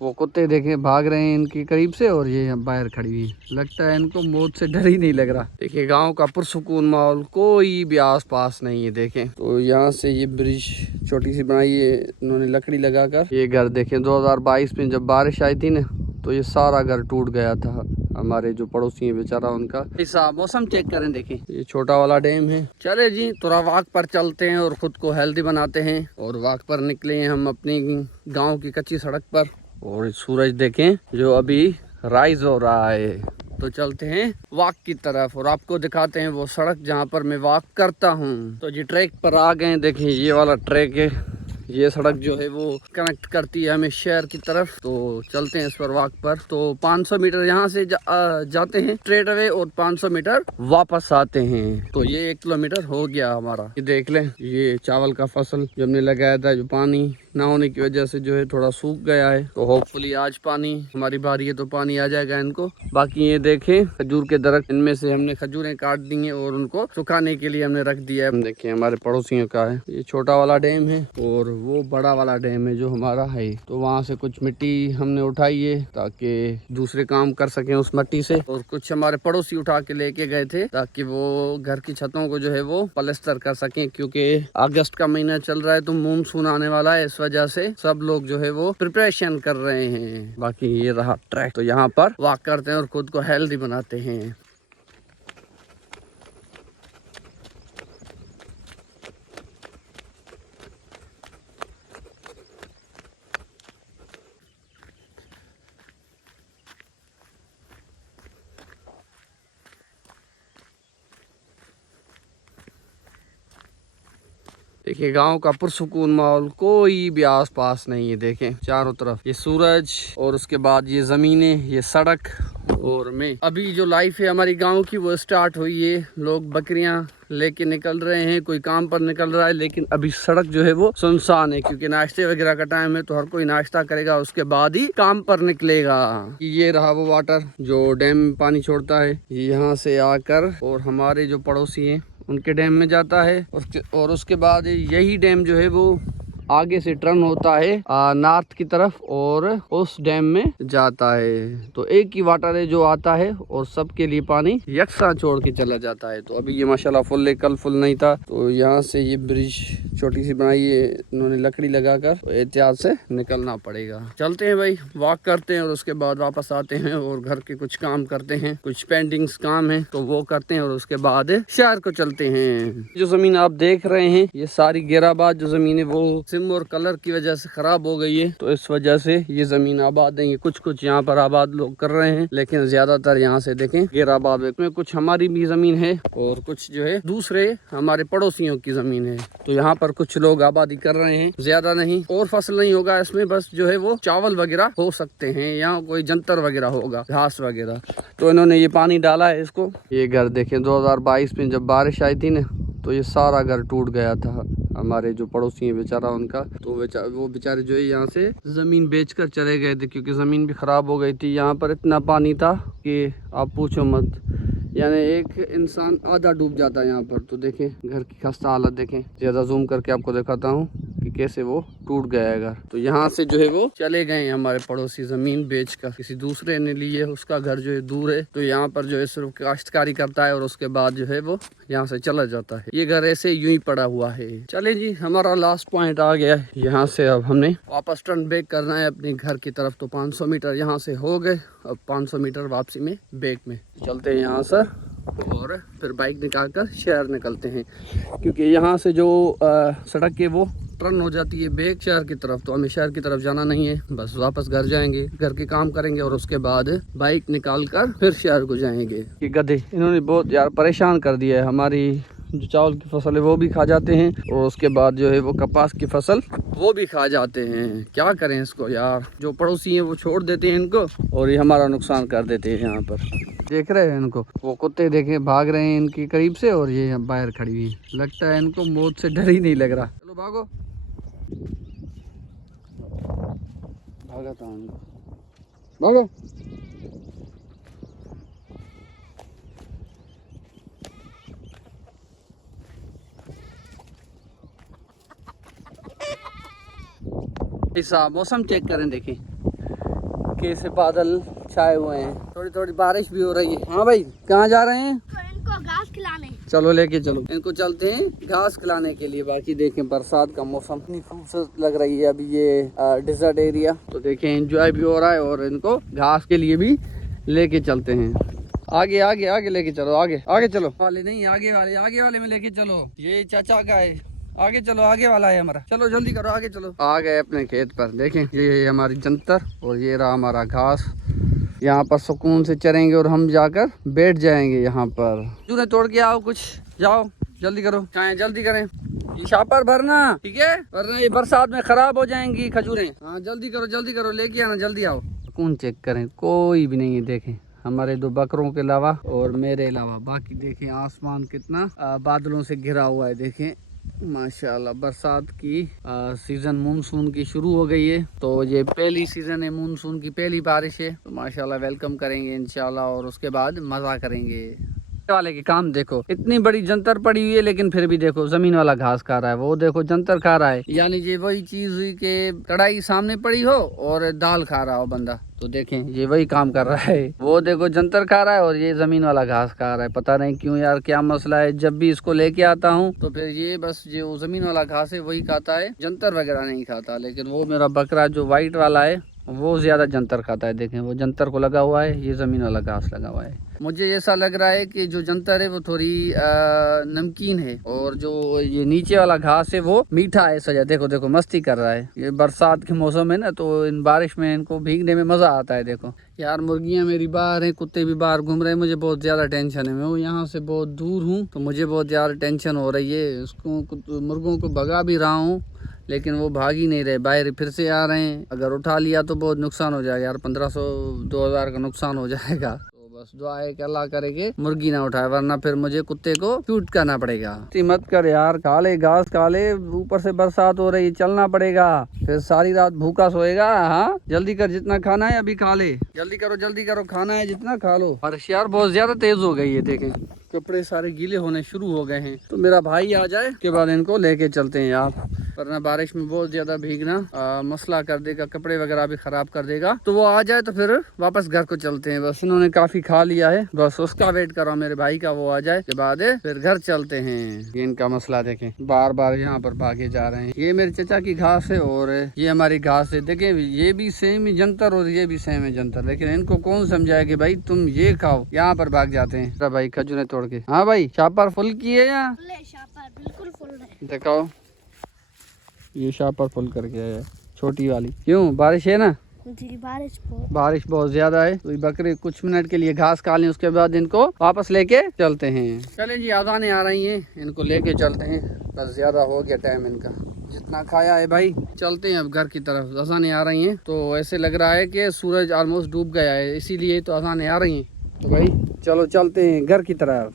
वो कुत्ते देखें भाग रहे हैं इनके करीब से, और ये बाहर खड़ी हुई है। लगता है इनको मौत से डर ही नहीं लग रहा। देखिए गांव का पुरसुकून माहौल, कोई भी आस पास नहीं है। देखें तो यहाँ से ये ब्रिज छोटी सी बनाई है इन्होंने लकड़ी लगाकर। ये घर देखें 2022 में जब बारिश आई थी ना, तो ये सारा घर टूट गया था। हमारे जो पड़ोसी है बेचारा उनका। ऐसा मौसम चेक करें, देखें ये छोटा वाला डैम है। चले जी थोड़ा वॉक पर चलते हैं और खुद को हेल्दी बनाते हैं। और वॉक पर निकले हैं हम अपनी गांव की कच्ची सड़क पर, और सूरज देखें जो अभी राइज हो रहा है। तो चलते हैं वॉक की तरफ और आपको दिखाते हैं वो सड़क जहाँ पर मैं वॉक करता हूँ। तो जी ट्रैक पर आ गए। देखें ये वाला ट्रैक है, ये सड़क जो है वो कनेक्ट करती है हमें शहर की तरफ। तो चलते हैं इस पर वॉक पर। तो 500 मीटर यहाँ से जाते हैं स्ट्रेट अवे और 500 मीटर वापस आते हैं। तो ये 1 किलोमीटर हो गया हमारा। ये देख लें ये चावल का फसल जो हमने लगाया था, जो पानी ना होने की वजह से जो है थोड़ा सूख गया है। तो होपफुली आज पानी हमारी बारी है तो पानी आ जाएगा इनको। बाकी ये देखें खजूर के दरख्त, इनमें से हमने खजूरें काट दी हैं और उनको सुखाने के लिए हमने रख दिया है। देखें हमारे पड़ोसियों का है। ये छोटा वाला डैम है और वो बड़ा वाला डैम है जो हमारा है। तो वहाँ से कुछ मिट्टी हमने उठाई है ताकि दूसरे काम कर सकें उस मिट्टी से, और कुछ हमारे पड़ोसी उठा के लेके गए थे ताकि वो घर की छतों को जो है वो पलस्तर कर सकें, क्योंकि अगस्त का महीना चल रहा है तो मानसून आने वाला है। इस वजह से सब लोग जो है वो प्रिपरेशन कर रहे हैं। बाकी ये रहा ट्रैक। तो यहाँ पर वॉक करते हैं और खुद को हेल्दी बनाते हैं। देखिए गांव का पुरसुकून माहौल, कोई भी आस पास नहीं है। देखें चारों तरफ ये सूरज और उसके बाद ये जमीनें, ये सड़क और मैं। अभी जो लाइफ है हमारी गांव की वो स्टार्ट हुई है। लोग बकरियां लेके निकल रहे हैं, कोई काम पर निकल रहा है, लेकिन अभी सड़क जो है वो सुनसान है क्योंकि नाश्ते वगैरह का टाइम है। तो हर कोई नाश्ता करेगा उसके बाद ही काम पर निकलेगा। ये रहा वो वाटर जो डैम में पानी छोड़ता है, यहाँ से आकर और हमारे जो पड़ोसी हैं उनके डैम में जाता है। और उसके बाद यही डैम जो है वो आगे से टर्न होता है नॉर्थ की तरफ और उस डैम में जाता है। तो एक ही वाटर है जो आता है और सबके लिए पानी यकसा छोड़ के चला जाता है। तो अभी ये माशाल्लाह फुल है, कल फुल नहीं था। तो यहाँ से ये ब्रिज छोटी सी बनाई है इन्होंने लकड़ी लगाकर, तो एहतियात से निकलना पड़ेगा। चलते हैं भाई, वॉक करते हैं और उसके बाद वापस आते हैं और घर के कुछ काम करते हैं। कुछ पेंटिंग्स काम है तो वो करते हैं और उसके बाद शहर को चलते हैं। जो जमीन आप देख रहे हैं ये सारी गेराबाद जो जमीन है वो और कलर की वजह से खराब हो गई है। तो इस वजह से ये जमीन आबाद है। कुछ कुछ यहाँ पर आबाद लोग कर रहे हैं, लेकिन ज्यादातर यहाँ से देखें गेराबाद में कुछ हमारी भी जमीन है और कुछ जो है दूसरे हमारे पड़ोसियों की जमीन है। तो यहाँ पर कुछ लोग आबादी कर रहे हैं, ज्यादा नहीं। और फसल नहीं होगा इसमें, बस जो है वो चावल वगैरह हो सकते हैं, यहाँ कोई जंतर वगैरह होगा, घास वगैरह। तो इन्होंने ये पानी डाला है इसको। ये घर देखें 2022 में जब बारिश आई थी ना, तो ये सारा घर टूट गया था। हमारे जो पड़ोसी हैं बेचारा उनका। तो वो बेचारे जो है यहाँ से ज़मीन बेचकर चले गए थे क्योंकि ज़मीन भी ख़राब हो गई थी। यहाँ पर इतना पानी था कि आप पूछो मत, यानी एक इंसान आधा डूब जाता है यहाँ पर। तो देखें घर की खस्ता हालत देखें। ज़्यादा जूम करके आपको दिखाता हूँ कि कैसे वो टूट गया है घर। तो यहाँ से जो है वो चले गए हमारे पड़ोसी ज़मीन बेचकर, किसी दूसरे ने ली है, उसका घर जो है दूर है। तो यहाँ पर जो है सिर्फ काश्तकारी करता है और उसके बाद जो है वो यहाँ से चला जाता है। ये घर ऐसे यूं ही पड़ा हुआ है। चले जी हमारा लास्ट पॉइंट आ गया है। यहाँ से अब हमने वापस टर्न बैक करना है अपने घर की तरफ। तो 500 मीटर यहाँ से हो गए, अब 500 मीटर वापसी में बैक में चलते हैं यहाँ से और फिर बाइक निकाल कर शहर निकलते हैं, क्योंकि यहाँ से जो सड़क है वो टर्न हो जाती है बैक शहर की तरफ। तो हमें शहर की तरफ जाना नहीं है, बस वापस घर जाएंगे, घर के काम करेंगे और उसके बाद बाइक निकाल कर फिर शहर को जाएंगे। ये गधे इन्होंने बहुत यार परेशान कर दिया है। हमारी जो चावल की फसल है वो भी खा जाते हैं और उसके बाद जो है वो कपास की फसल वो भी खा जाते हैं। क्या करें इसको यार, जो पड़ोसी हैं वो छोड़ देते हैं इनको और ये हमारा नुकसान कर देते हैं। यहाँ पर देख रहे हैं इनको, वो कुत्ते देखे भाग रहे हैं इनके करीब से, और ये बाहर खड़ी हुई है। लगता है इनको मौत से डर ही नहीं लग रहा। चलो भागो, भागा था भागो। ऐसा मौसम चेक करें, देखें हल्के से बादल छाए हुए हैं, थोड़ी थोड़ी बारिश भी हो रही है। हाँ भाई, कहाँ जा रहे हैं? इनको घास खिलाने। चलो लेके चलो, इनको चलते हैं घास खिलाने के लिए। बाकी देखें बरसात का मौसम इतनी खूबसूरत लग रही है अभी ये डिजर्ट एरिया। तो देखें एंजॉय भी हो रहा है और इनको घास के लिए भी लेके चलते हैं। आगे आगे आगे लेके चलो, आगे आगे चलो। वाले नहीं, आगे वाले में लेके चलो। ये चाचा का है, आगे चलो, आगे वाला है हमारा। चलो जल्दी करो, आगे चलो। आ गए अपने खेत पर। देखें ये हमारी जंतर और ये रहा हमारा घास। यहाँ पर सुकून से चरेंगे और हम जाकर बैठ जाएंगे यहाँ पर। चूने तोड़ के आओ कुछ, जाओ जल्दी करो, चाहे जल्दी करें। ये शापर भरना, ठीक है, वरना ये बरसात में खराब हो जाएंगी खजूरें। हाँ जल्दी करो, लेके आना, जल्दी आओ। सुकून चेक करें, कोई भी नहीं है। देखें हमारे 2 बकरों के अलावा और मेरे अलावा, बाकी देखें आसमान कितना बादलों से घिरा हुआ है। देखें माशाल्लाह, बरसात की सीजन मानसून की शुरू हो गई है। तो ये पहली सीजन है, मानसून की पहली बारिश है। तो माशाल्लाह वेलकम करेंगे इंशाल्लाह और उसके बाद मजा करेंगे। वाले की काम देखो, इतनी बड़ी जंतर पड़ी हुई है लेकिन फिर भी देखो जमीन वाला घास खा रहा है, वो देखो जंतर खा रहा है। यानी ये वही चीज हुई कि कढ़ाई सामने पड़ी हो और दाल खा रहा हो बंदा। तो देखें ये वही काम कर रहा है, वो देखो जंतर खा रहा है और ये जमीन वाला घास खा रहा है। पता नहीं क्यों यार, क्या मसला है। जब भी इसको लेके आता हूँ तो फिर ये बस जो जमीन वाला घास है वही खाता है, जंतर वगैरह नहीं खाता। लेकिन वो मेरा बकरा जो व्हाइट वाला है वो ज्यादा जंतर खाता है। देखें वो जंतर को लगा हुआ है, ये जमीन वाला घास लगा हुआ है। मुझे ऐसा लग रहा है कि जो जंतर है वो थोड़ी नमकीन है और जो ये नीचे वाला घास है वो मीठा है। सजा देखो देखो मस्ती कर रहा है। ये बरसात के मौसम है ना, तो इन बारिश में इनको भीगने में मजा आता है। देखो यार, मुर्गियां मेरी बाहर हैं, कुत्ते भी बाहर घूम रहे हैं। मुझे बहुत ज्यादा टेंशन है, मैं यहाँ से बहुत दूर हूँ तो मुझे बहुत ज्यादा टेंशन हो रही है। उसको मुर्गों को भगा भी रहा हूँ लेकिन वो भाग ही नहीं रहे, बाहर फिर से आ रहे हैं। अगर उठा लिया तो बहुत नुकसान हो जाएगा यार, 1500-2000 का नुकसान हो जाएगा। तो बस दुआ है कि अल्लाह करेंगे मुर्गी ना उठाए, वरना फिर मुझे कुत्ते को शूट करना पड़ेगा। मत कर यार, काले घास काले, ऊपर से बरसात हो रही, चलना पड़ेगा, फिर सारी रात भूखा सोएगा। हाँ जल्दी कर, जितना खाना है अभी खा ले। जल्दी करो, खाना है जितना खा लो। बारिश यार बहुत ज्यादा तेज हो गई है। देखें कपड़े सारे गीले होने शुरू हो गए हैं। तो मेरा भाई आ जाए के बाद इनको लेके चलते हैं यार, वरना बारिश में बहुत ज्यादा भीगना मसला कर देगा, कपड़े वगैरह भी खराब कर देगा। तो वो आ जाए तो फिर वापस घर को चलते हैं। बस इन्होंने काफी खा लिया है, बस उसका वेट कर रहा हूँ मेरे भाई का, वो आ जाए के बाद फिर घर चलते हैं। ये इनका मसला देखें, बार बार यहाँ पर भागे जा रहे हैं। ये मेरे चचा की घास है और ये हमारी घास है। देखें ये भी सेम ही जंतर और ये भी सेम है जंतर, लेकिन इनको कौन समझाए कि भाई तुम ये खाओ, यहाँ पर भाग जाते हैं। भाई खजूरें तोड़ के। हाँ भाई, शापर फुल की है या? बिल्कुल फुल है। दिखाओ, ये शापर फुल करके है छोटी वाली। क्यों, बारिश है ना? जी बारिश बहुत ज्यादा है। तो बकरे कुछ मिनट के लिए घास खा लें, उसके बाद इनको वापस लेके चलते हैं। चले जी, आज़ानें आ रही हैं, इनको लेके चलते हैं। बस ज्यादा हो गया टाइम इनका, जितना खाया है भाई। चलते हैं अब घर की तरफ, आज़ानें आ रही हैं। तो ऐसे लग रहा है कि सूरज ऑलमोस्ट डूब गया है, इसीलिए तो आज़ानें आ रही हैं। तो भाई चलो चलते हैं घर की तरफ।